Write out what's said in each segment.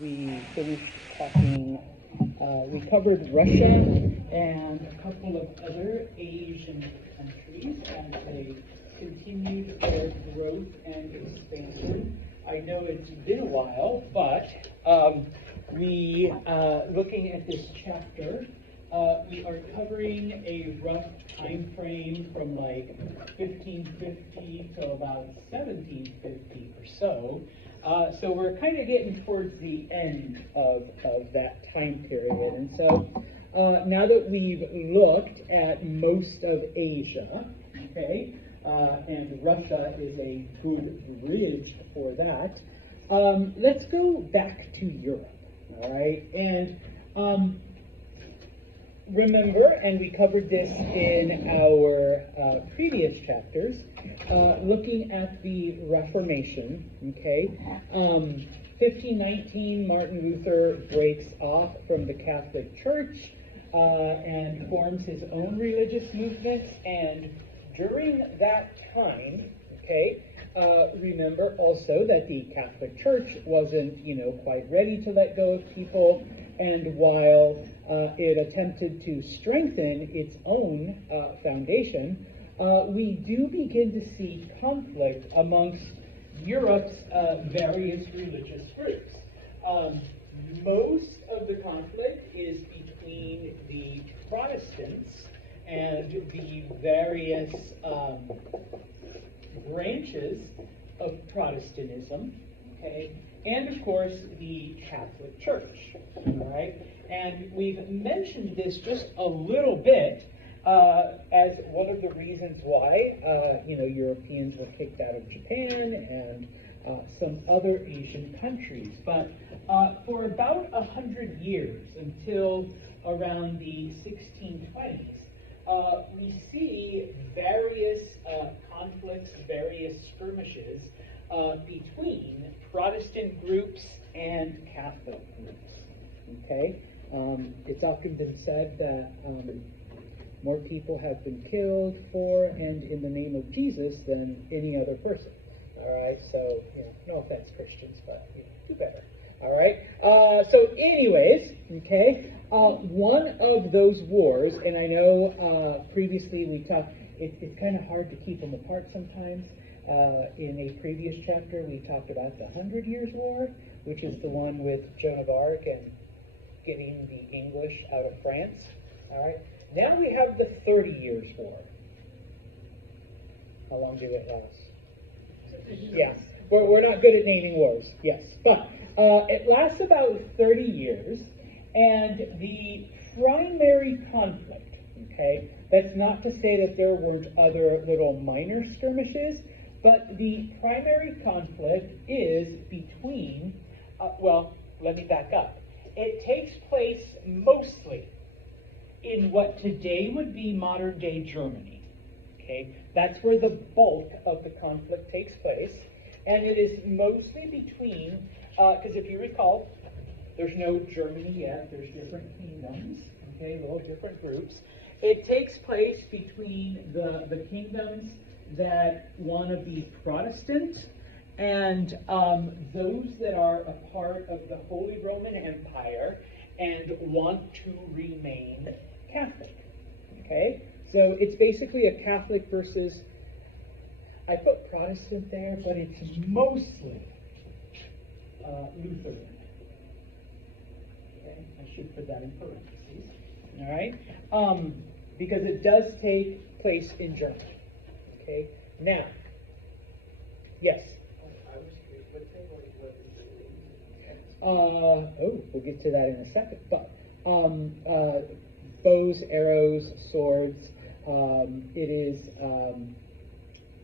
we finished talking, we covered Russia and a couple of other Asian countries as they continued their growth and expansion. I know it's been a while, but looking at this chapter, we are covering a rough time frame from like 1550 to about 1750 or so. So we're kind of getting towards the end of that time period. And so now that we've looked at most of Asia, okay, and Russia is a good bridge for that, let's go back to Europe, all right? And remember, and we covered this in our previous chapters, looking at the Reformation, okay? 1519, Martin Luther breaks off from the Catholic Church and forms his own religious movements, and during that time, okay, remember also that the Catholic Church wasn't, quite ready to let go of people, and while it attempted to strengthen its own foundation, we do begin to see conflict amongst Europe's various religious groups. Most of the conflict is between the Protestants and the various branches of Protestantism, okay, and of course the Catholic Church, all right? And we've mentioned this just a little bit as one of the reasons why, Europeans were kicked out of Japan and some other Asian countries. But for about 100 years, until around the 1620s, we see various conflicts, various skirmishes between Protestant groups and Catholic groups. Okay, it's often been said that more people have been killed for and in the name of Jesus than any other person. All right, so no offense, Christians, but do better. All right. So, anyways, okay. One of those wars, and I know previously we talked. It's kind of hard to keep them apart sometimes. In a previous chapter, we talked about the 100 Years' War, which is the one with Joan of Arc and getting the English out of France. All right. Now we have the 30 Years' War. How long did it last? Yes. We're not good at naming wars. Yes, but it lasts about 30 years, and the primary conflict, okay, that's not to say that there weren't other little minor skirmishes, but the primary conflict is between, let me back up. It takes place mostly in what today would be modern-day Germany, okay? That's where the bulk of the conflict takes place, and it is mostly between, because if you recall, there's no Germany yet, there's different kingdoms, okay, little different groups. It takes place between the kingdoms that want to be Protestant and those that are a part of the Holy Roman Empire and want to remain Catholic, okay? So it's basically a Catholic versus, I put Protestant there, but it's mostly Lutheran. Okay, I should put that in parentheses. All right, because it does take place in Germany. Okay, now, yes. I was curious. What type of We'll get to that in a second. But bows, arrows, swords. It is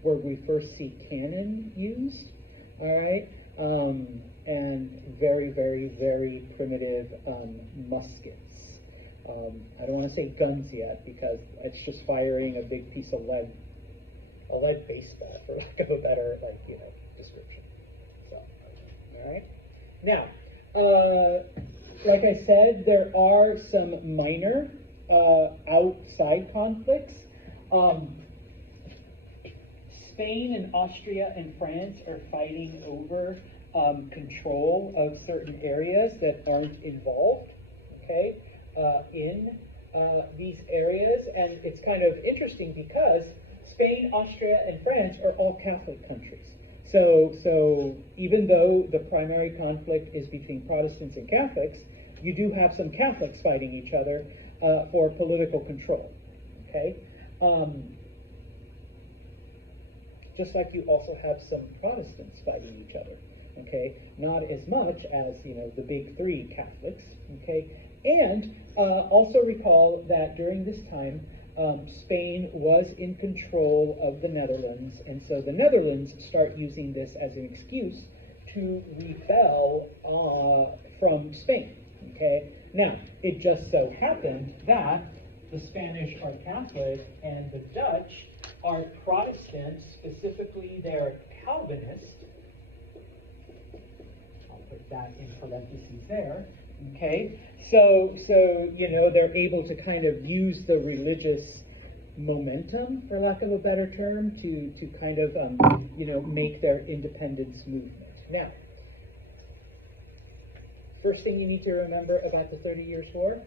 where we first see cannon used, all right, and very, very, very primitive muskets. I don't want to say guns yet because it's just firing a big piece of lead, a lead baseball, for lack of a better description. So, all right. Now, like I said, there are some minor outside conflicts. Spain and Austria and France are fighting over control of certain areas that aren't involved, okay, in these areas. And it's kind of interesting because Spain, Austria, and France are all Catholic countries. So even though the primary conflict is between Protestants and Catholics, you do have some Catholics fighting each other for political control, okay? Just like you also have some Protestants fighting each other, okay? Not as much as, the big three Catholics, okay? And also recall that during this time, Spain was in control of the Netherlands, and so the Netherlands start using this as an excuse to rebel from Spain, okay? Now, it just so happened that the Spanish are Catholic and the Dutch are Protestant, specifically they're Calvinist. I'll put that in parentheses there, okay? So they're able to kind of use the religious momentum, for lack of a better term, to kind of, make their independence movement. Now, first thing you need to remember about the 30 Years' War,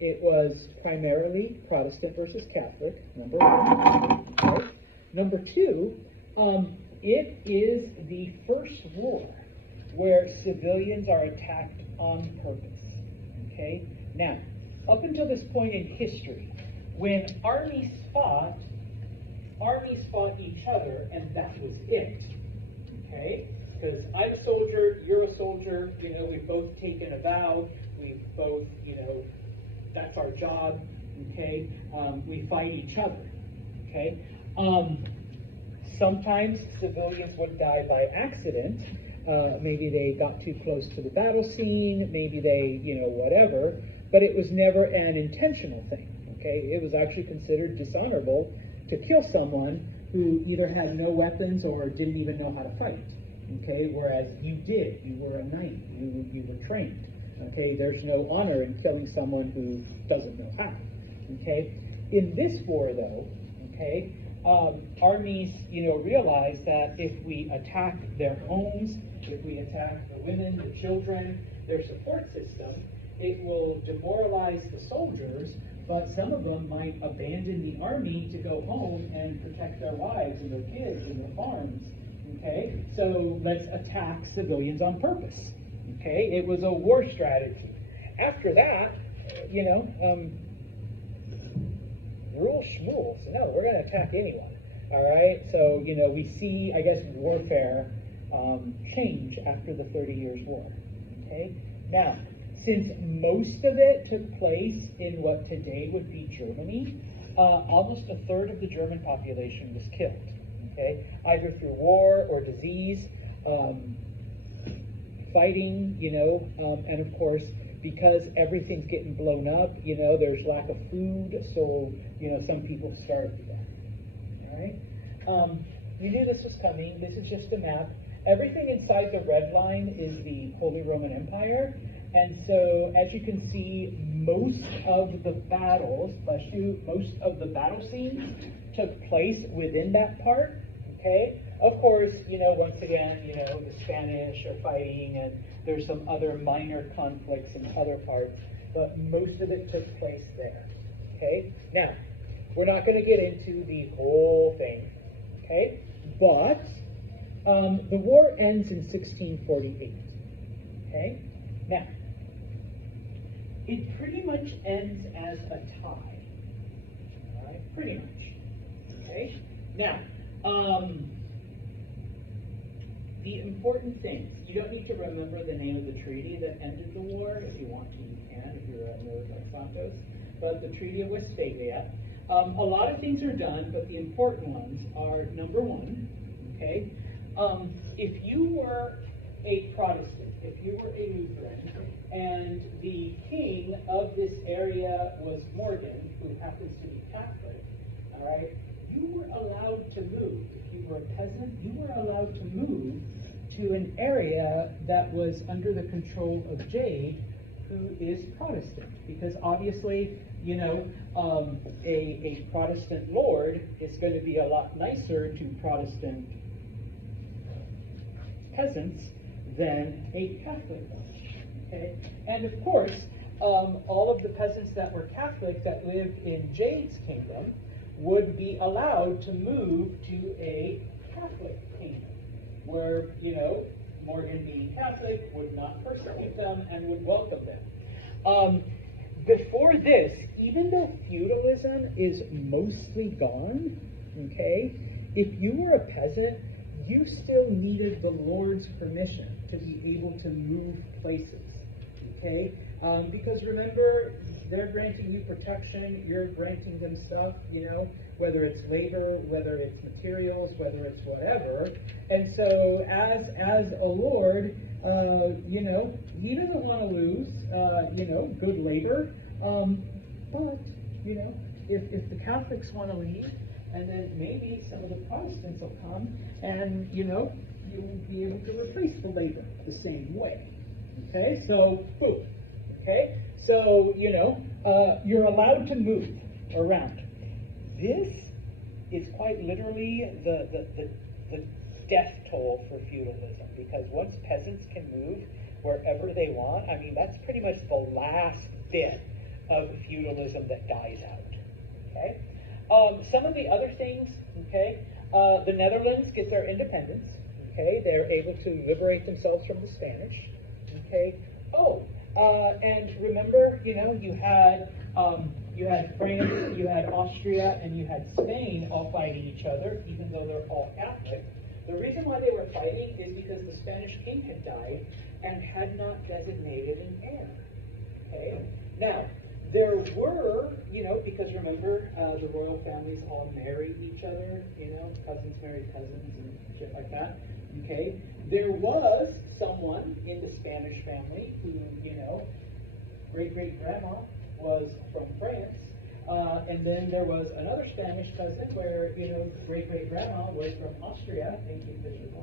it was primarily Protestant versus Catholic, number one. Right? Number two, it is the first war where civilians are attacked on purpose. Okay? Now, up until this point in history, when armies fought each other, and that was it. Okay? Because I'm a soldier, you're a soldier, we've both taken a vow, we've both, that's our job, okay? We fight each other, okay? Sometimes civilians would die by accident. Maybe they got too close to the battle scene, maybe they, whatever, but it was never an intentional thing, okay? It was actually considered dishonorable to kill someone who either had no weapons or didn't even know how to fight, okay? Whereas you did, you were a knight, you were trained, okay? There's no honor in killing someone who doesn't know how, okay? In this war, though, okay, armies, realize that if we attack their homes, if we attack the women, the children, their support system, it will demoralize the soldiers, but some of them might abandon the army to go home and protect their wives and their kids and their farms, okay? So let's attack civilians on purpose, okay? It was a war strategy. After that, rule schmool. So no, we're going to attack anyone. All right. So we see, I guess, warfare change after the 30 Years' War. Okay. Now, since most of it took place in what today would be Germany, almost a third of the German population was killed. Okay, either through war or disease, fighting. And of course, because everything's getting blown up, there's lack of food, so, some people starve to death. All right? You knew this was coming. This is just a map. Everything inside the red line is the Holy Roman Empire. And so, as you can see, most of the battles, most of the battle scenes took place within that part. Okay? Of course, once again, the Spanish are fighting, and there's some other minor conflicts in other parts, but most of it took place there. Okay? Now, we're not going to get into the whole thing, okay? But the war ends in 1648. Okay? Now, it pretty much ends as a tie. All right? Pretty much. Okay? Now, the important things, you don't need to remember the name of the treaty that ended the war. If you want to, you can, if you're a nerd like Santos. But the Treaty of Westphalia. A lot of things are done, but the important ones are, number one, okay, if you were a Protestant, if you were a Lutheran, and the king of this area was Morgan, who happens to be Catholic, all right, you were allowed to move. If you were a peasant, you were allowed to move to an area that was under the control of Jade, who is Protestant. Because obviously, a Protestant lord is going to be a lot nicer to Protestant peasants than a Catholic one. Okay? And of course, all of the peasants that were Catholic that lived in Jade's kingdom would be allowed to move to a Catholic kingdom, where, Morgan being Catholic would not persecute them and would welcome them. Before this, even though feudalism is mostly gone, okay, if you were a peasant, you still needed the Lord's permission to be able to move places, okay? Because remember, they're granting you protection, you're granting them stuff, whether it's labor, whether it's materials, whether it's whatever. And so as a lord, he doesn't want to lose, good labor. But, if the Catholics want to leave, and then maybe some of the Protestants will come, and, you'll be able to replace the labor the same way. Okay, so, boom. Okay, so, you're allowed to move around. This is quite literally the death toll for feudalism, because once peasants can move wherever they want, that's pretty much the last bit of feudalism that dies out. Okay, some of the other things. Okay, the Netherlands get their independence. Okay, they're able to liberate themselves from the Spanish. Okay. And remember, you had France, you had Austria, and you had Spain all fighting each other, even though they're all Catholic. The reason why they were fighting is because the Spanish king had died and had not designated an heir. Okay. Now, there were, because remember, the royal families all married each other, cousins married cousins and shit like that. Okay. There was someone in the Spanish family who, great-great-grandma was from France. And then there was another Spanish cousin where, great-great-grandma was from Austria. Thank you, Bishop.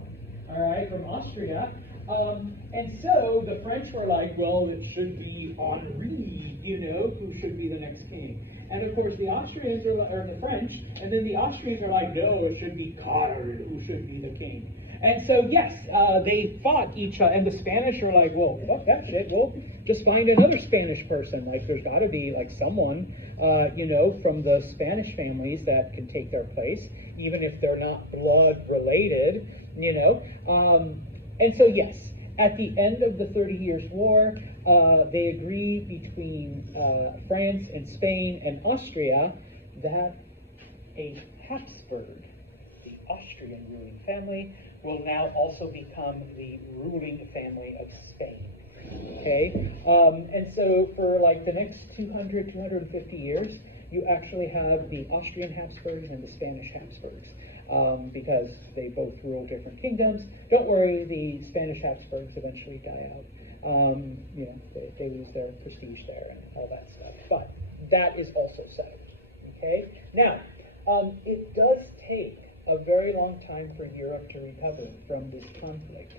All right, from Austria. And so the French were like, well, it should be Henri, who should be the next king. And of course the Austrians are the French, and then the Austrians are like, no, it should be Karl who should be the king. And so, yes, they fought each other, and the Spanish are like, well, fuck that shit, we'll just find another Spanish person. Like, there's got to be, someone, from the Spanish families that can take their place, even if they're not blood related, And so, yes, at the end of the 30 Years' War, they agree between France and Spain and Austria that a Habsburg, the Austrian ruling family, will now also become the ruling family of Spain. Okay? And so for the next 200, 250 years, you actually have the Austrian Habsburgs and the Spanish Habsburgs, because they both rule different kingdoms. Don't worry, the Spanish Habsburgs eventually die out. They lose their prestige there and all that stuff. But that is also settled. Okay? Now, it does take a very long time for Europe to recover from this conflict,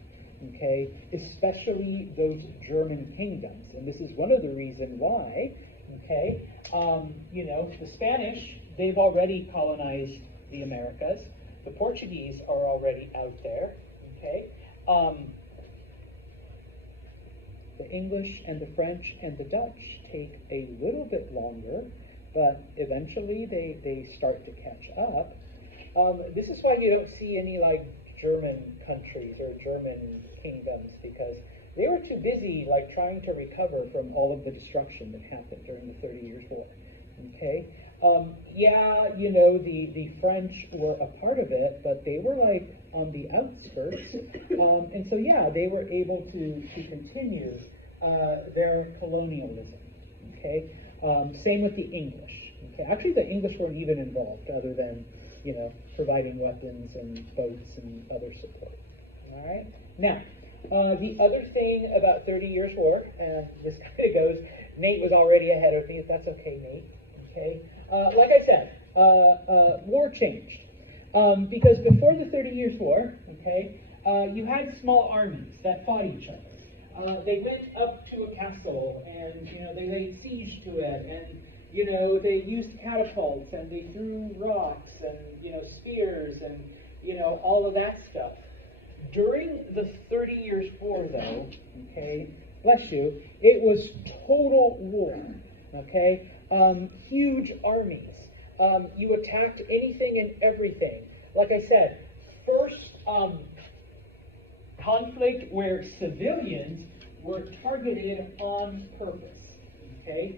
okay? Especially those German kingdoms. And this is one of the reasons why, okay, the Spanish, they've already colonized the Americas. The Portuguese are already out there, okay? The English and the French and the Dutch take a little bit longer, but eventually they start to catch up. This is why you don't see any German countries or German kingdoms, because they were too busy trying to recover from all of the destruction that happened during the 30 Years' War. Okay, the French were a part of it, but they were on the outskirts, and so they were able to continue their colonialism. Okay, same with the English. Okay, actually the English weren't even involved, other than providing weapons and boats and other support. All right. Now, the other thing about 30 Years' War, this kind of goes. Nate was already ahead of me. If that's okay, Nate. Okay. Like I said, war changed because before the 30 Years' War, okay, you had small armies that fought each other. They went up to a castle and they laid siege to it, and they used catapults, and they threw rocks, and, spears, and, all of that stuff. During the 30 Years' War, though, okay, bless you, it was total war, okay? Huge armies. You attacked anything and everything. Like I said, first conflict where civilians were targeted on purpose, okay?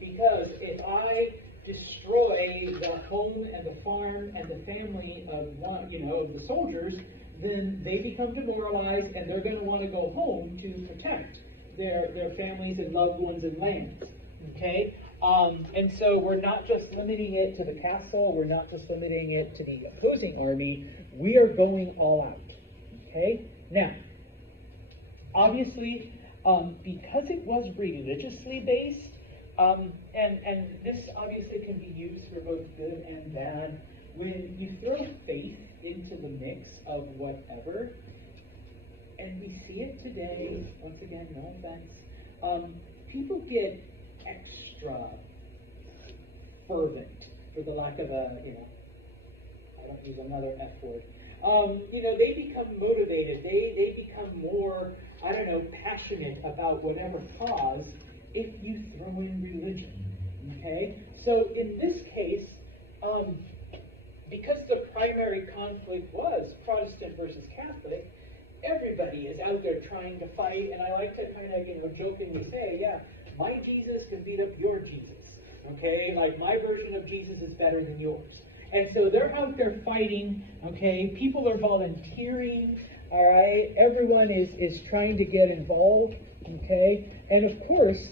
Because if I destroy the home and the farm and the family of one, of the soldiers, then they become demoralized and they're going to want to go home to protect their families and loved ones and lands. Okay? And so we're not just limiting it to the castle, we're not just limiting it to the opposing army, we are going all out. Okay? Now, obviously, because it was religiously based, and this obviously can be used for both good and bad, when you throw faith into the mix of whatever, and we see it today, once again, no offense, people get extra fervent, for the lack of a, I don't use another F word. They become motivated, they become more, passionate about whatever cause if you throw in religion, okay? So in this case, because the primary conflict was Protestant versus Catholic, everybody is out there trying to fight, and I like to kind of, jokingly say, yeah, my Jesus can beat up your Jesus, okay? Like, my version of Jesus is better than yours. And so they're out there fighting, okay? People are volunteering, all right? Everyone is trying to get involved, okay? And of course,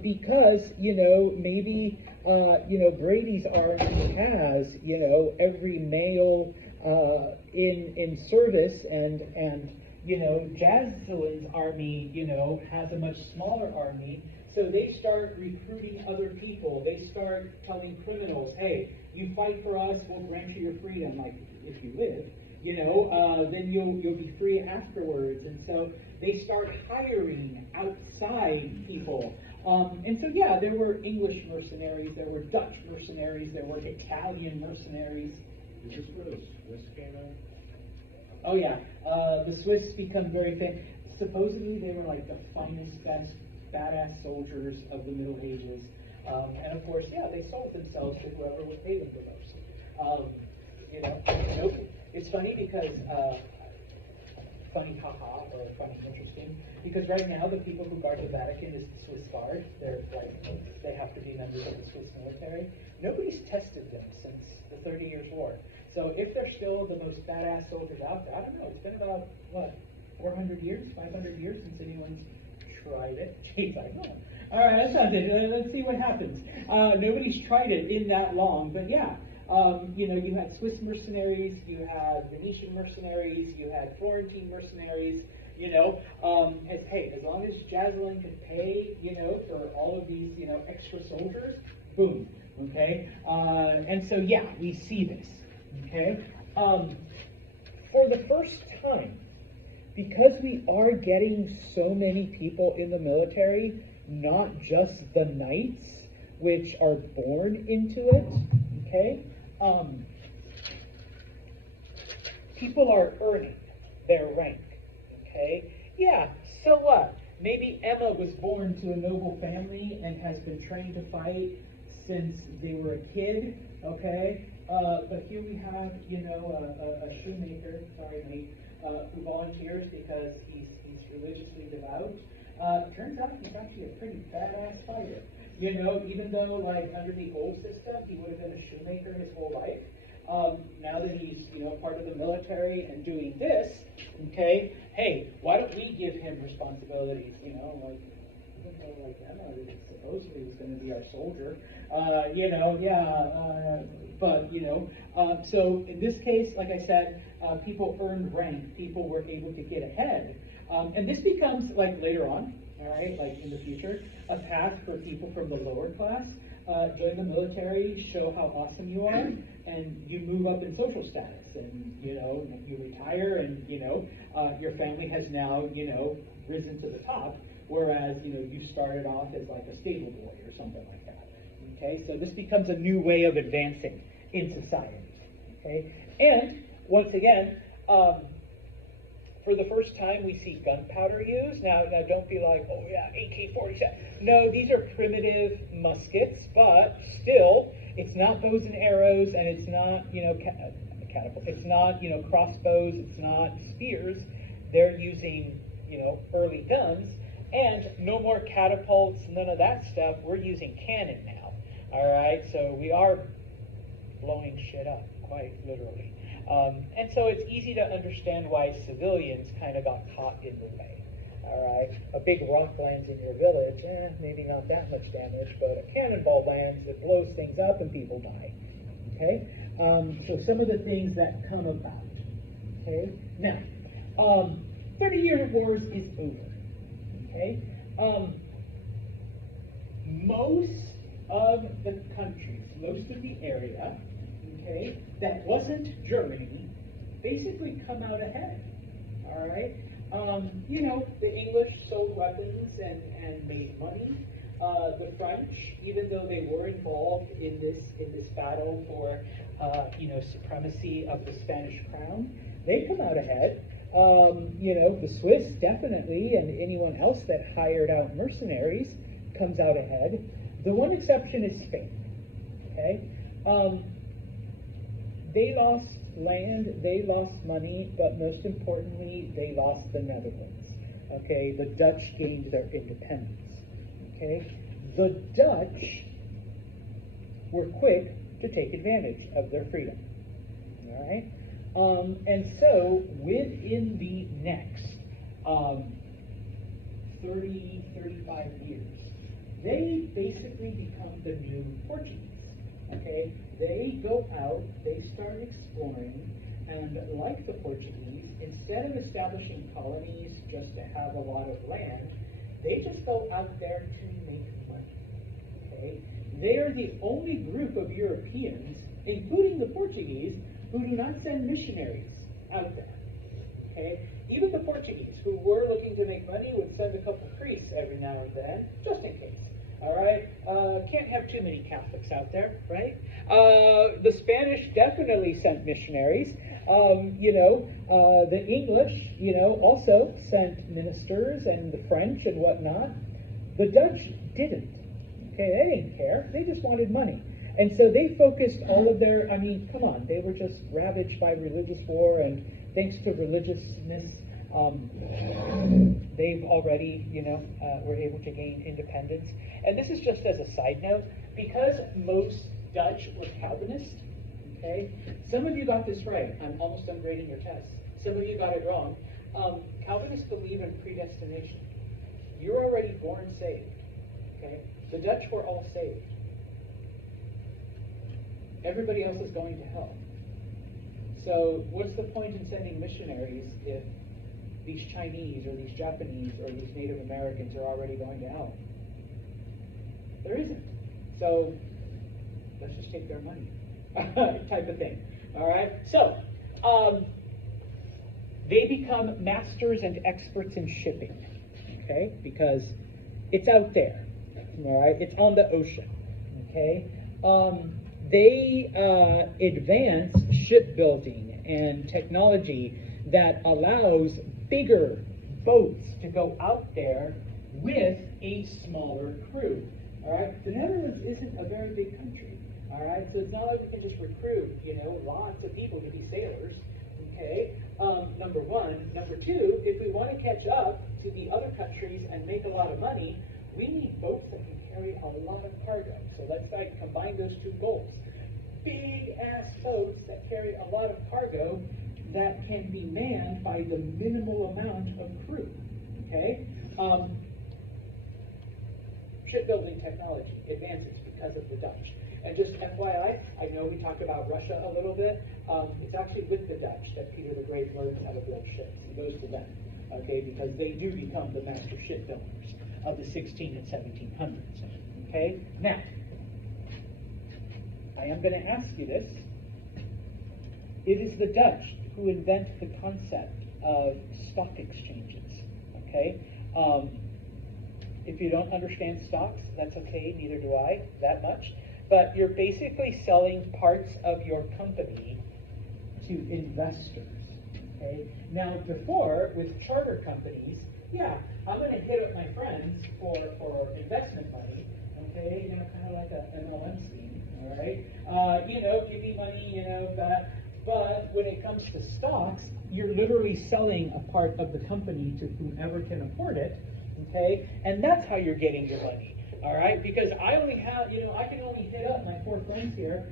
because, maybe, Brady's army has, every male in service, and Jazelin's army, has a much smaller army. So they start recruiting other people. They start telling criminals, hey, you fight for us, we'll grant you your freedom, like if you live, then you'll be free afterwards. And so they start hiring outside people. And so, yeah, there were English mercenaries, there were Dutch mercenaries, there were Italian mercenaries. Is this where the Swiss came in? Oh, yeah. The Swiss become very famous. Supposedly, they were like the finest, best, badass soldiers of the Middle Ages. And of course, yeah, they sold themselves to whoever would pay them the most. It's funny because, funny haha, or funny interesting, because right now the people who guard the Vatican is the Swiss Guard. They have to be members of the Swiss military. Nobody's tested them since the 30 Years' War. So if they're still the most badass soldiers out there, I don't know, it's been about, 400 years, 500 years since anyone's tried it. Jeez, I know. All right, that sounds it. Let's see what happens. Nobody's tried it in that long, but yeah. You had Swiss mercenaries, you had Venetian mercenaries, you had Florentine mercenaries, as long as Jazelin could pay, for all of these, extra soldiers, boom, okay? And so, yeah, we see this, okay? For the first time, because we are getting so many people in the military, not just the knights, which are born into it, okay? People are earning their rank, okay? Yeah, so what? Maybe Emma was born to a noble family and has been trained to fight since they were a kid, okay? But here we have, a shoemaker, sorry, mate, who volunteers because he's religiously devout. Turns out he's actually a pretty badass fighter. Even though, under the old system, he would have been a shoemaker his whole life. Now that he's, part of the military and doing this, okay, hey, why don't we give him responsibilities, even though, Emma supposedly was going to be our soldier, so in this case, like I said, people earned rank, people were able to get ahead, and this becomes, later on, all right, in the future, a path for people from the lower class. Join the military, show how awesome you are, and you move up in social status, and, you retire, and, your family has now, risen to the top, whereas, you started off as a stable boy or something like that, okay? So this becomes a new way of advancing in society, okay? And, once again, for the first time, we see gunpowder used. Now don't be like, oh yeah, AK-47. No, these are primitive muskets, but still, it's not bows and arrows, and it's not, catapult. It's not, crossbows. It's not spears. They're using, early guns, and no more catapults, none of that stuff. We're using cannon now. All right, so we are blowing shit up, quite literally. And so it's easy to understand why civilians kind of got caught in the way. All right, a big rock lands in your village, maybe not that much damage, but a cannonball lands, it blows things up and people die. Okay, so some of the things that come about. Okay, now, 30 Years' Wars is over. Okay, most of the countries, most of the area, okay, that wasn't Germany, basically come out ahead. All right, the English sold weapons and made money. The French, even though they were involved in this battle for supremacy of the Spanish crown, they come out ahead. The Swiss definitely, and anyone else that hired out mercenaries comes out ahead. The one exception is Spain. Okay, they lost land, they lost money, but most importantly, they lost the Netherlands. Okay, the Dutch gained their independence. Okay, the Dutch were quick to take advantage of their freedom. All right, and so within the next 30, 35 years, they basically become the new Portuguese. Okay, they go out, they start exploring, and like the Portuguese, instead of establishing colonies just to have a lot of land, they just go out there to make money. Okay, they are the only group of Europeans, including the Portuguese, who do not send missionaries out there. Okay, even the Portuguese, who were looking to make money, would send a couple priests every now and then, just in case. All right, can't have too many Catholics out there, right? The Spanish definitely sent missionaries. The English, also sent ministers, and the French and whatnot. The Dutch didn't. Okay, they didn't care. They just wanted money. And so they focused all of their, come on, they were just ravaged by religious war, and thanks to religiousness, they've already, were able to gain independence. And this is just as a side note, because most Dutch were Calvinist, okay? Some of you got this right. I'm almost done grading your tests. Some of you got it wrong. Calvinists believe in predestination. You're already born saved, okay? The Dutch were all saved. Everybody else is going to hell. So what's the point in sending missionaries if these Chinese or these Japanese or these Native Americans are already going to hell? There isn't. So let's just take their money, type of thing. All right. So they become masters and experts in shipping. Okay, because it's out there. All right, it's on the ocean. Okay. They advance shipbuilding and technology that allows bigger boats to go out there with a smaller crew. All right, the Netherlands isn't a very big country. All right, so it's not like we can just recruit, lots of people to be sailors. Okay, number one. Number two, if we want to catch up to the other countries and make a lot of money, we need boats that can carry a lot of cargo. So let's combine those two goals. Big ass boats that carry a lot of cargo that can be manned by the minimal amount of crew. Okay? Shipbuilding technology advances because of the Dutch. And just FYI, I know we talked about Russia a little bit. It's actually with the Dutch that Peter the Great learns how to build ships. He goes to them, okay, because they do become the master shipbuilders of the 16 and 1700s. Okay? Now, I am going to ask you this. It is the Dutch who invent the concept of stock exchanges. Okay? If you don't understand stocks, that's okay, neither do I, that much. But you're basically selling parts of your company to investors. Okay. Now, before, with charter companies, yeah, I'm going to hit up my friends for investment money, okay, kind of like an MLM scheme, all right? Give me money, but when it comes to stocks, you're literally selling a part of the company to whomever can afford it, okay? And that's how you're getting your money, all right? Because I only have, I can only hit up my 4 friends here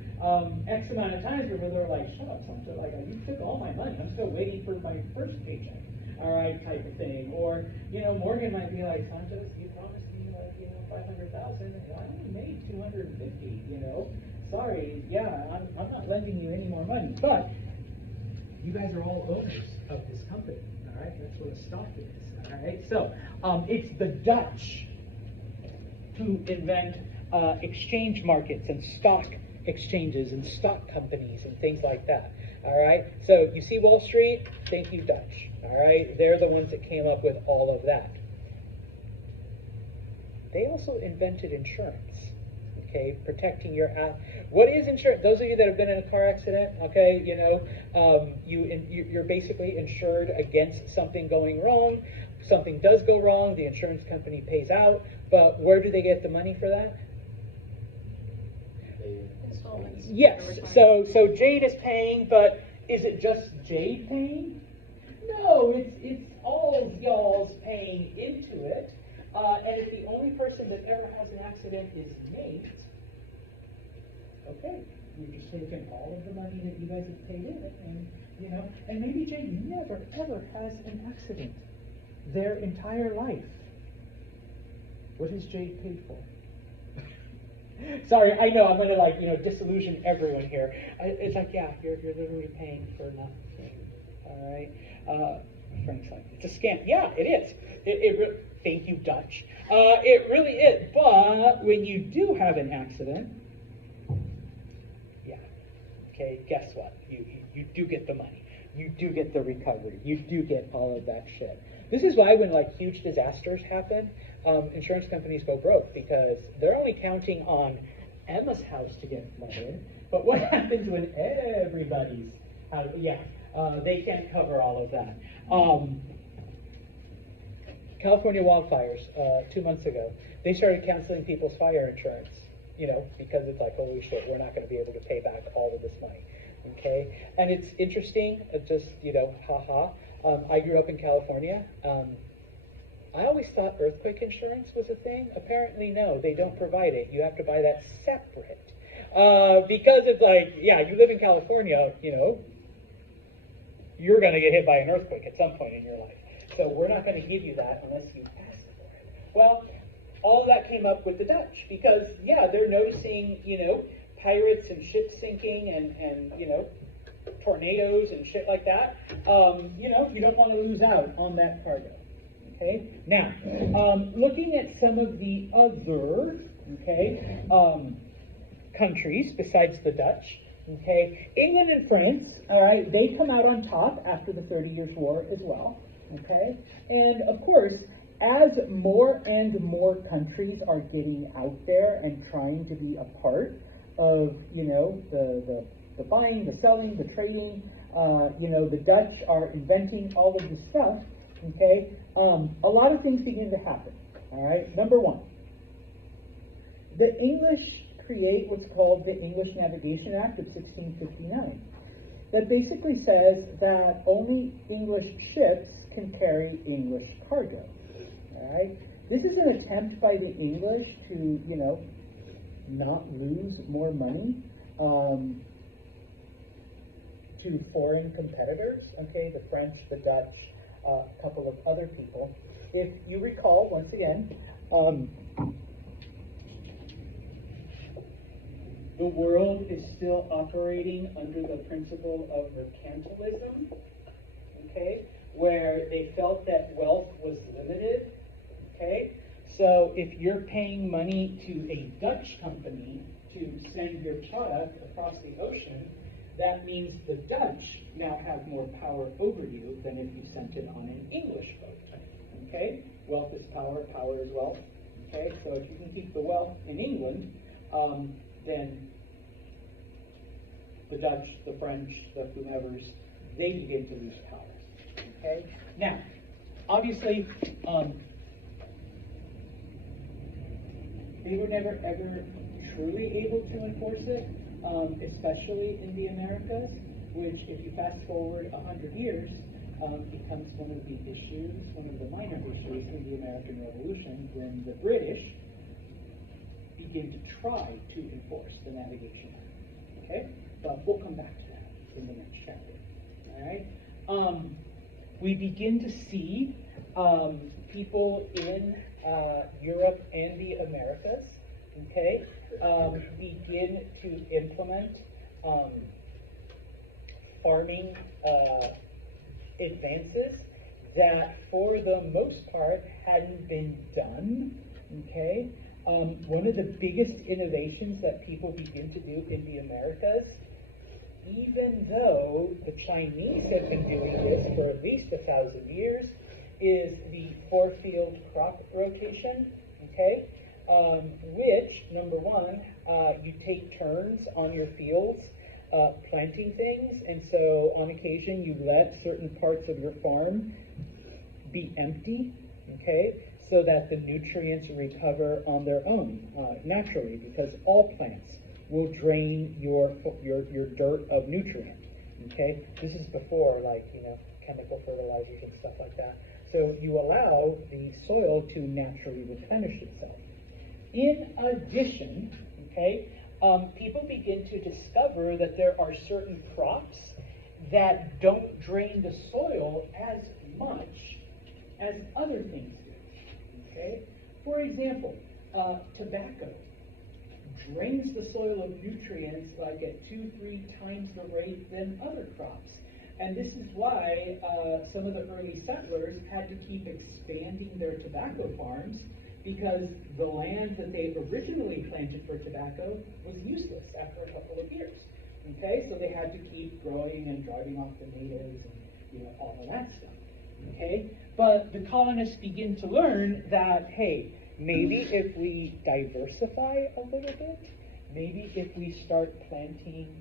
X amount of times where they're like, shut up, Sancho, like, you took all my money. I'm still waiting for my first paycheck, all right, type of thing. Or, Morgan might be like, Sancho, you promised me, 500,000, and I only made 250, Sorry, yeah, I'm not lending you any more money. But you guys are all owners of this company, all right? That's what a stock is, all right? So it's the Dutch who invent exchange markets and stock exchanges and stock companies and things like that, all right? So you see Wall Street, thank you, Dutch, all right? They're the ones that came up with all of that. They also invented insurance, okay, protecting your what is insurance? Those of you that have been in a car accident, okay, you're basically insured against something going wrong. Something does go wrong, the insurance company pays out, but where do they get the money for that? Installments. Yes, so Jade is paying, but is it just Jade paying? No, it's all y'all's paying into it. And if the only person that ever has an accident is Nate, okay, you're just taking all of the money that you guys have paid in, and maybe Jade never ever has an accident their entire life. What has Jade paid for? Sorry, I know I'm gonna disillusion everyone here. It's like, yeah, you're literally paying for nothing. All right. Frank's like, it's a scam. Yeah, it is. Thank you, Dutch. It really is. But when you do have an accident, yeah, okay, guess what? You do get the money. You do get the recovery. You do get all of that shit. This is why when huge disasters happen, insurance companies go broke, because they're only counting on Emma's house to get flooded. But what happens when everybody's house? Yeah, they can't cover all of that. California wildfires 2 months ago, they started canceling people's fire insurance, because it's like, holy shit, we're not going to be able to pay back all of this money, okay? And it's interesting, just, haha. I grew up in California. I always thought earthquake insurance was a thing. Apparently, no, they don't provide it. You have to buy that separate. Because it's like, yeah, you live in California, you're going to get hit by an earthquake at some point in your life. So we're not going to give you that unless you ask for it. Well, all of that came up with the Dutch because, yeah, they're noticing, pirates and ships sinking and tornadoes and shit like that. You don't want to lose out on that cargo. Okay? Now, looking at some of the other, countries besides the Dutch, England and France, all right, they come out on top after the 30 Years' War as well. Okay, and of course, as more and more countries are getting out there and trying to be a part of, the buying, the selling, the trading, the Dutch are inventing all of this stuff. Okay, a lot of things begin to happen. All right, number one, the English create what's called the English Navigation Act of 1659. That basically says that only English ships can carry English cargo. All right? This is an attempt by the English to, not lose more money to foreign competitors, the French, the Dutch, a couple of other people. If you recall, once again, the world is still operating under the principle of mercantilism, where they felt that wealth was limited, So if you're paying money to a Dutch company to send your product across the ocean, that means the Dutch now have more power over you than if you sent it on an English boat, Wealth is power, power is wealth, So if you can keep the wealth in England, then the Dutch, the French, the whomevers, they begin to lose power. Okay? Now, obviously, they were never ever truly able to enforce it, especially in the Americas, which, if you fast forward 100 years, becomes one of the issues, one of the minor issues in the American Revolution, when the British begin to try to enforce the Navigation Act. Okay? But we'll come back to that in the next chapter. All right? We begin to see people in Europe and the Americas, okay, begin to implement farming advances that, for the most part, hadn't been done, okay? One of the biggest innovations that people begin to do in the Americas, even though the Chinese have been doing this for at least 1,000 years, is the four-field crop rotation, okay? Which, number one, you take turns on your fields planting things, and so on occasion you let certain parts of your farm be empty, okay, so that the nutrients recover on their own naturally, because all plants will drain your dirt of nutrient, okay? This is before, like, chemical fertilizers and stuff like that. So you allow the soil to naturally replenish itself. In addition, okay, people begin to discover that there are certain crops that don't drain the soil as much as other things do. Okay? For example, tobacco drains the soil of nutrients like at 2-3 times the rate than other crops. And this is why some of the early settlers had to keep expanding their tobacco farms, because the land that they originally planted for tobacco was useless after a couple of years. Okay, so they had to keep growing and driving off the natives and all of that stuff. Okay, but the colonists begin to learn that, hey, maybe if we diversify a little bit, maybe if we start planting,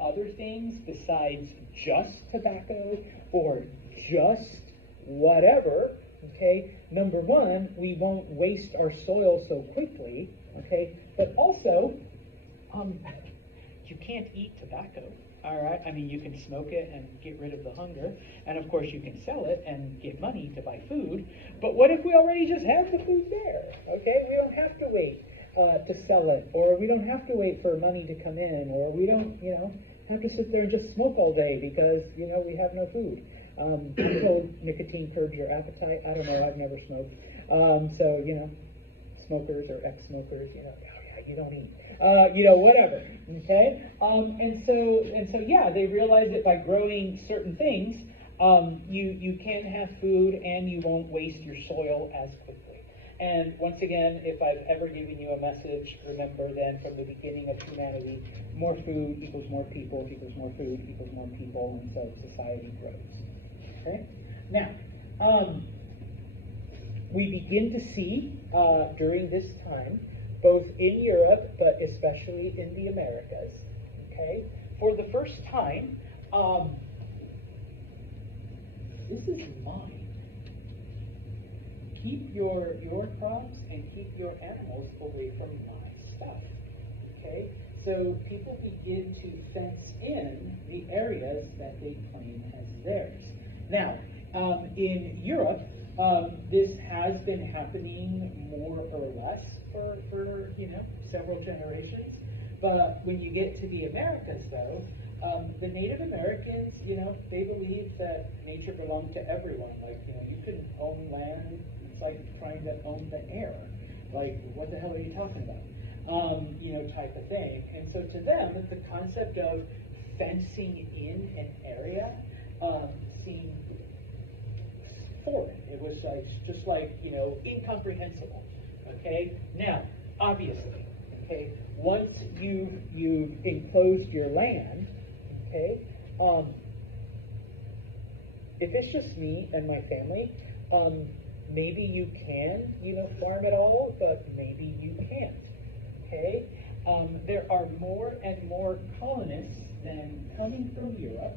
other things besides just tobacco or just whatever, okay, number one, we won't waste our soil so quickly, okay, but also, you can't eat tobacco, all right? I mean, you can smoke it and get rid of the hunger, and of course you can sell it and get money to buy food, but what if we already just have the food there, okay? We don't have to wait to sell it, or we don't have to wait for money to come in, or we don't, have to sit there and just smoke all day because, we have no food. So nicotine curbs your appetite. I don't know, I've never smoked. So, smokers or ex-smokers, you don't eat. Whatever, okay? And so, yeah, they realize that by growing certain things, you can have food and you won't waste your soil as quickly. And once again, if I've ever given you a message, remember then from the beginning of humanity, more food equals more people, equals more food, equals more people, and so society grows. Okay? Now, we begin to see during this time, both in Europe, but especially in the Americas, okay, for the first time, this is mine. Keep your crops and keep your animals away from my stuff, okay? So people begin to fence in the areas that they claim as theirs. Now, in Europe, this has been happening more or less for several generations. But when you get to the Americas, though, the Native Americans, they believe that nature belonged to everyone. Like, you couldn't own land. It's like trying to own the air. Like, what the hell are you talking about? Type of thing. And so to them, the concept of fencing in an area seemed foreign. It was just like, incomprehensible. Okay? Now, obviously, okay, once you've enclosed your land, okay, if it's just me and my family, maybe you can, farm it all, but maybe you can't. Okay? There are more and more colonists then coming from Europe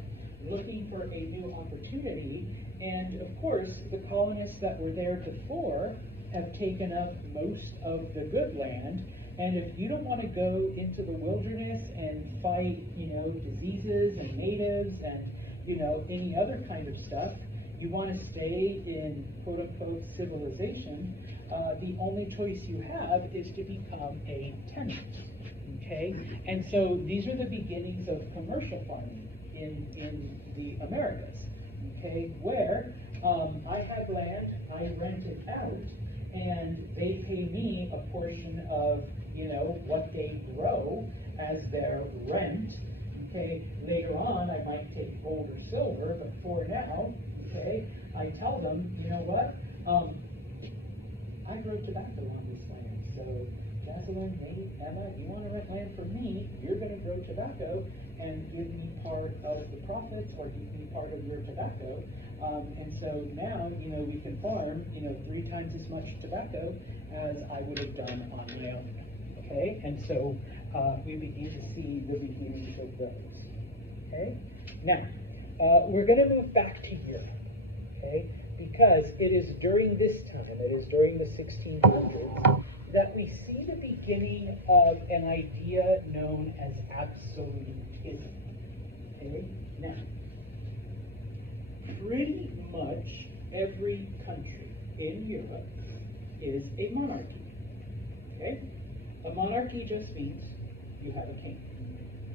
looking for a new opportunity. And of course, the colonists that were there before have taken up most of the good land. And if you don't want to go into the wilderness and fight, diseases and natives and, any other kind of stuff, you want to stay in quote unquote civilization, the only choice you have is to become a tenant. Okay? And so these are the beginnings of commercial farming in the Americas. Okay? Where I have land, I rent it out, and they pay me a portion of what they grow as their rent. Okay, later on I might take gold or silver, but for now, okay, I tell them, you know what? I grow tobacco on this land, so Jocelyn, maybe Emma, you want to rent land from me? You're going to grow tobacco and give me part of the profits, or give me part of your tobacco. And so now, we can farm, 3 times as much tobacco as I would have done on my own. Okay, and so we begin to see the beginnings of those. Okay, now we're going to move back to Europe. Okay, because it is during this time, it is during the 1600s, that we see the beginning of an idea known as absolutism. Okay, now pretty much every country in Europe is a monarchy. Okay. A monarchy just means you have a king,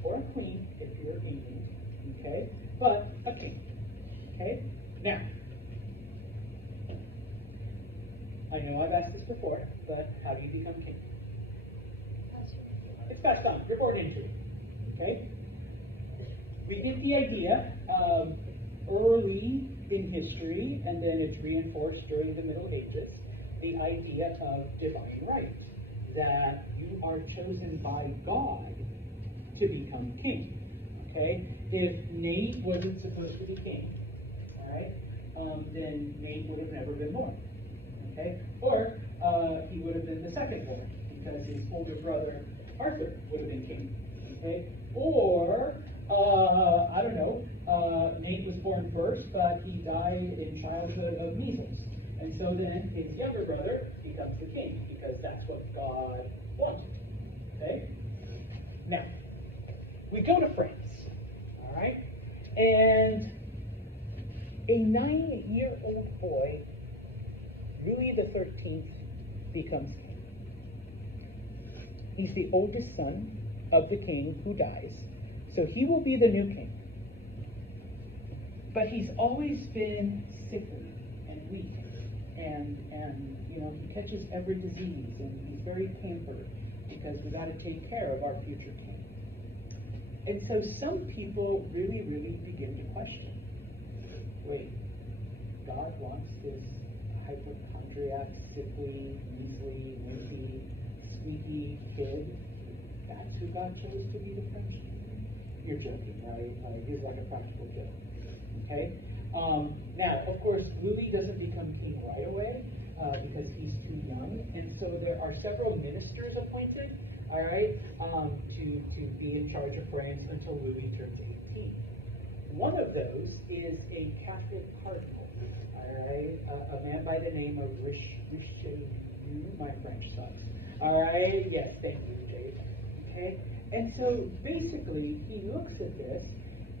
or a queen if you're England, okay? But a king, okay? Now, I know I've asked this before, but how do you become king? It's passed on. You're born into it, okay? We get the idea early in history, and then it's reinforced during the Middle Ages, the idea of divine right. That you are chosen by God to become king. Okay? If Nate wasn't supposed to be king, all right, then Nate would have never been born. Okay? Or he would have been the second born because his older brother Arthur would have been king. Okay? Or I don't know, Nate was born first, but he died in childhood of measles. And so then his younger brother becomes the king, because that's what God wanted. Okay? Now, we go to France, all right? And a 9-year-old boy, Louis XIII, becomes king. He's the oldest son of the king who dies, so he will be the new king. But he's always been sickly and weak. And he catches every disease, and he's very pampered because we got to take care of our future king. And so some people really, really begin to question, wait, God wants this hypochondriac, sickly, measly, wimpy, squeaky kid? That's who God chose to be the French king? You're joking, right? Here's like a practical joke. Okay? Now, of course, Louis doesn't become king right away because he's too young, and so there are several ministers appointed, all right, to be in charge of France until Louis turns 18. One of those is a Catholic cardinal, all right, a man by the name of Richelieu. My French sucks. All right, yes, thank you, Dave. Okay, and so basically he looks at this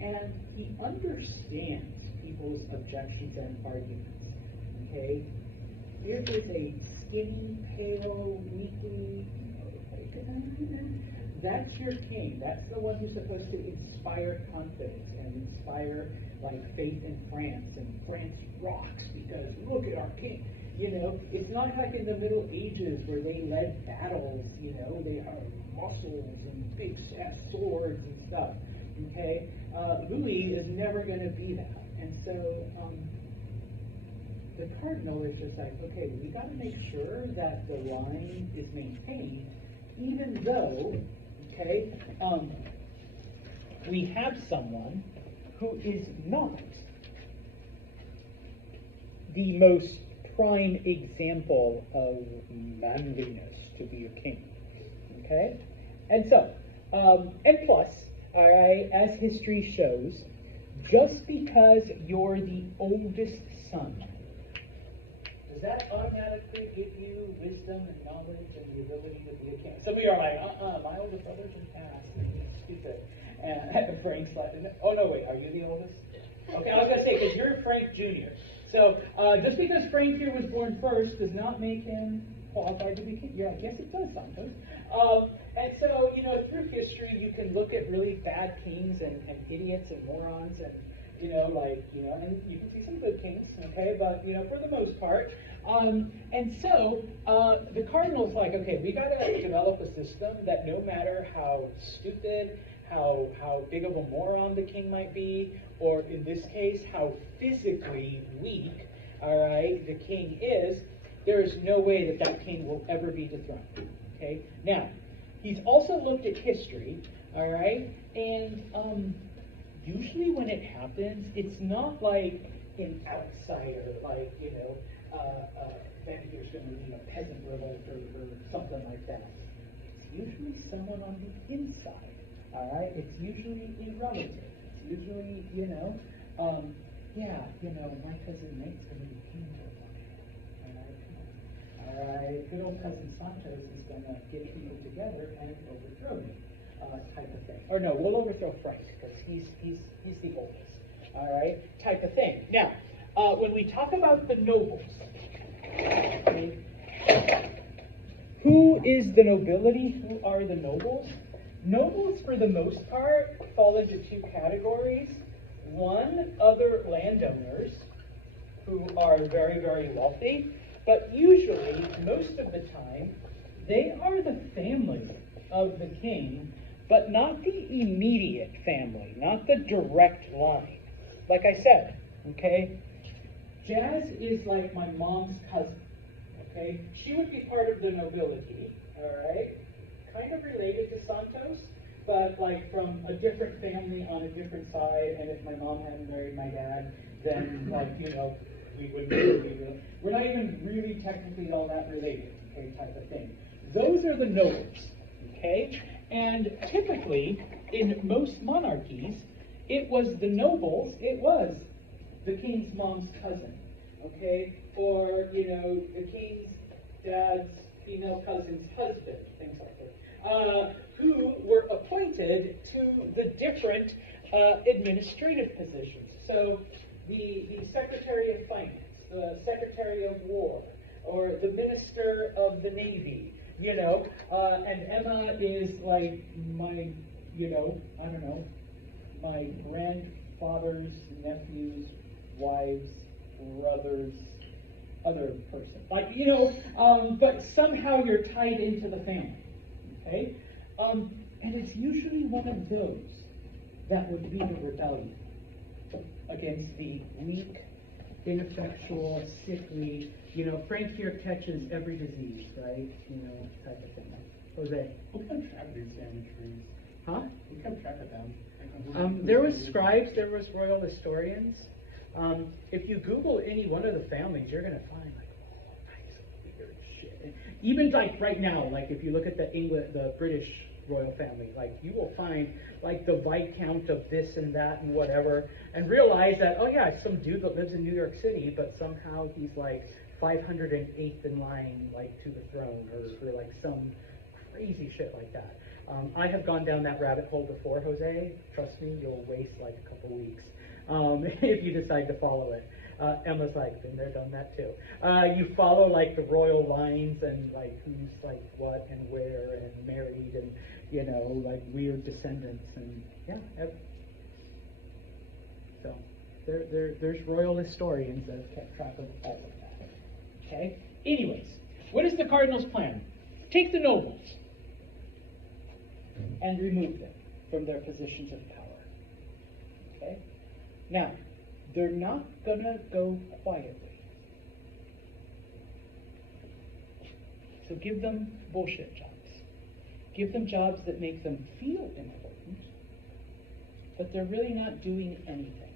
and he understands people's objections and arguments. Okay? Here is a skinny, pale, weakly, that's your king. That's the one who's supposed to inspire confidence and inspire faith in France. And France rocks because look at our king. It's not like in the Middle Ages where they led battles, they have muscles and big swords and stuff. Okay? Louis is never going to be that. And so the cardinal is just like, okay, we got to make sure that the line is maintained, even though, okay, we have someone who is not the most prime example of manliness to be a king. Okay? And so, and plus, all right, as history shows, just because you're the oldest son, does that automatically give you wisdom and knowledge and the ability to be a king? Some of you are like, my older brother can pass. Stupid. And Frank's like, oh no, wait, are you the oldest? Okay, I was going to say, because you're Frank Jr. So just because Frank here was born first does not make him qualified to be king. Yeah, I guess it does sometimes. And so, through history, you can look at really bad kings and idiots and morons and, and you can see some good kings, okay, but, for the most part. And so, the cardinal's like, okay, we got to develop a system that no matter how stupid, how big of a moron the king might be, or in this case, how physically weak, all right, the king is, there is no way that king will ever be dethroned, okay? Now, he's also looked at history, all right, and usually when it happens, it's not like an outsider, like, then there's going to be a peasant revolt or something like that. It's usually someone on the inside. All right, it's usually a relative. It's usually, my cousin Nate's going to be king for a while. All right, good old cousin Santos is going to get people together and overthrow me, type of thing. Or no, we'll overthrow Frank because he's the oldest. All right, type of thing. Now, when we talk about the nobles, okay, who is the nobility? Who are the nobles? Nobles, for the most part, fall into two categories. One, other landowners who are very, very wealthy, but usually, most of the time, they are the family of the king, but not the immediate family, not the direct line. Like I said, okay, Jazz is like my mom's cousin, okay? She would be part of the nobility, all right? Kind of related to Santos, but like from a different family on a different side, and if my mom hadn't married my dad, then we wouldn't be, we're not even really technically all that related, okay, type of thing. Those are the nobles, okay? And typically, in most monarchies, it was the nobles, it was the king's mom's cousin, okay? Or, the king's dad's female cousin's husband, things like that, who were appointed to the different administrative positions. So the Secretary of Finance, the Secretary of War, or the Minister of the Navy, and Emma is like my, my grandfather's nephew's wife's brother's other person. Like, but somehow you're tied into the family, okay? And it's usually one of those that would lead a rebellion against the weak, ineffectual, sickly, Frank here catches every disease, right? Type of thing. Jose? Who kept track of these family trees? Huh? Who kept track of them? There was scribes, there was royal historians. If you Google any one of the families, you're going to find like all kinds of weird shit. Even like right now, like if you look at the British royal family, like you will find like the Viscount of this and that and whatever, and realize that, oh yeah, it's some dude that lives in New York City, but somehow he's like 508th in line, like to the throne, or like some crazy shit like that. I have gone down that rabbit hole before, Jose. Trust me, you'll waste like a couple weeks if you decide to follow it. Emma's like, been there, done that too. You follow like the royal lines and like who's like what and where and married and like weird descendants and yeah. So there's royal historians that have kept track of all of that. Okay. Anyways, what is the cardinal's plan? Take the nobles and remove them from their positions of power. Okay? Now, they're not going to go quietly. So give them bullshit jobs. Give them jobs that make them feel important, but they're really not doing anything.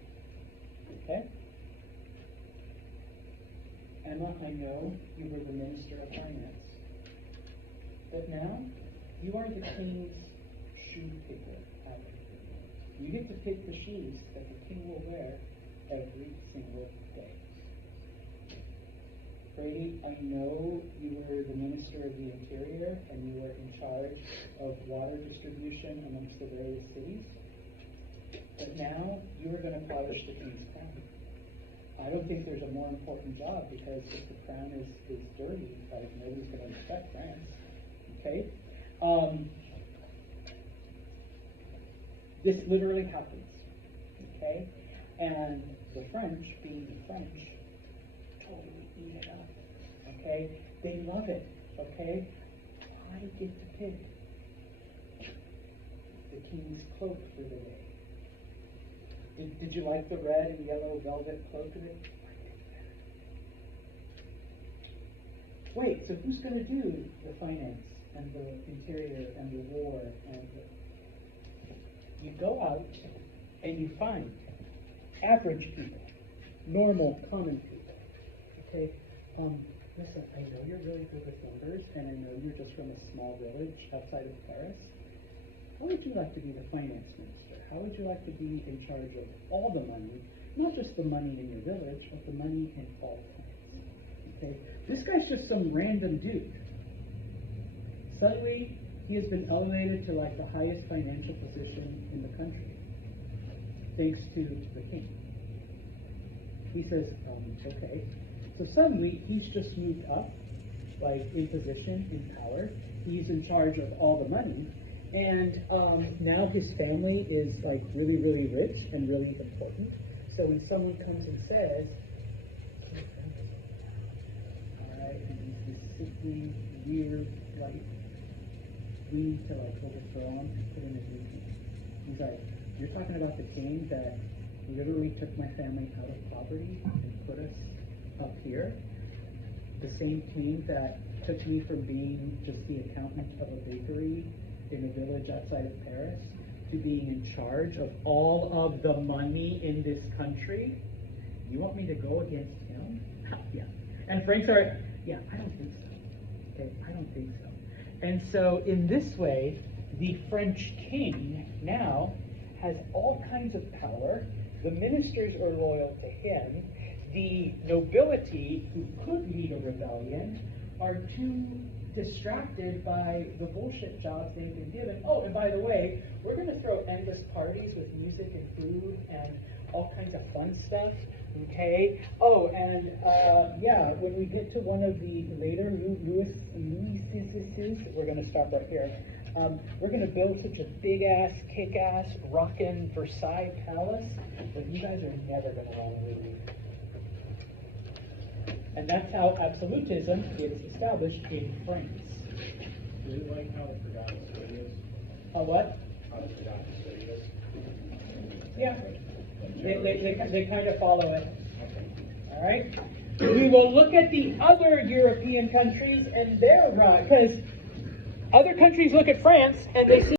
Okay? Emma, I know you were the Minister of Finance, but now you are the King's shoe picker. You get to pick the shoes that the king will wear every single day. Brady, I know you were the Minister of the Interior and you were in charge of water distribution amongst the various cities, but now you are going to polish the king's crown. I don't think there's a more important job, because if the crown is dirty, like, nobody's going to respect France. Okay? This literally happens. Okay? And the French, being French, totally eat it up. Okay? They love it. Okay? I get to pick the king's cloak for the day. Did you like the red and yellow velvet cloak of it? Wait, so who's going to do the finance and the interior and the war and the... You go out and you find average people, normal, common people. Okay? Listen, I know you're really good with numbers, and I know you're just from a small village outside of Paris. How would you like to be the finance minister? How would you like to be in charge of all the money, not just the money in your village, but the money in all France? Okay? This guy's just some random dude. Suddenly, he has been elevated to like the highest financial position in the country, thanks to the king. He says, okay. So suddenly, he's just moved up, like in position, in power. He's in charge of all the money. And now his family is like really, really rich and really important. So when someone comes and says, alright, and he's this sickly, weird, like, we need to like overthrow him and put in a new king. He's like, you're talking about the king that literally took my family out of poverty and put us up here? The same king that took me from being just the accountant of a bakery in a village outside of Paris to being in charge of all of the money in this country? You want me to go against him? Yeah. And Frank's are, yeah, I don't think so. Okay, I don't think so. And so in this way, the French king now has all kinds of power. The ministers are loyal to him. The nobility, who could lead a rebellion, are too distracted by the bullshit jobs they've been given. Oh, and by the way, we're going to throw endless parties with music and food and all kinds of fun stuff. Okay? Oh, and yeah, when we get to one of the later Louis, we're going to stop right here. We're going to build such a big-ass, kick-ass, rockin' Versailles palace that you guys are never going to want to leave. And that's how absolutism gets established in France. Do you like how the forgotten city is? What? How the forgotten city is? Yeah. They kind of follow it. All right? We will look at the other European countries and their because other countries look at France and they see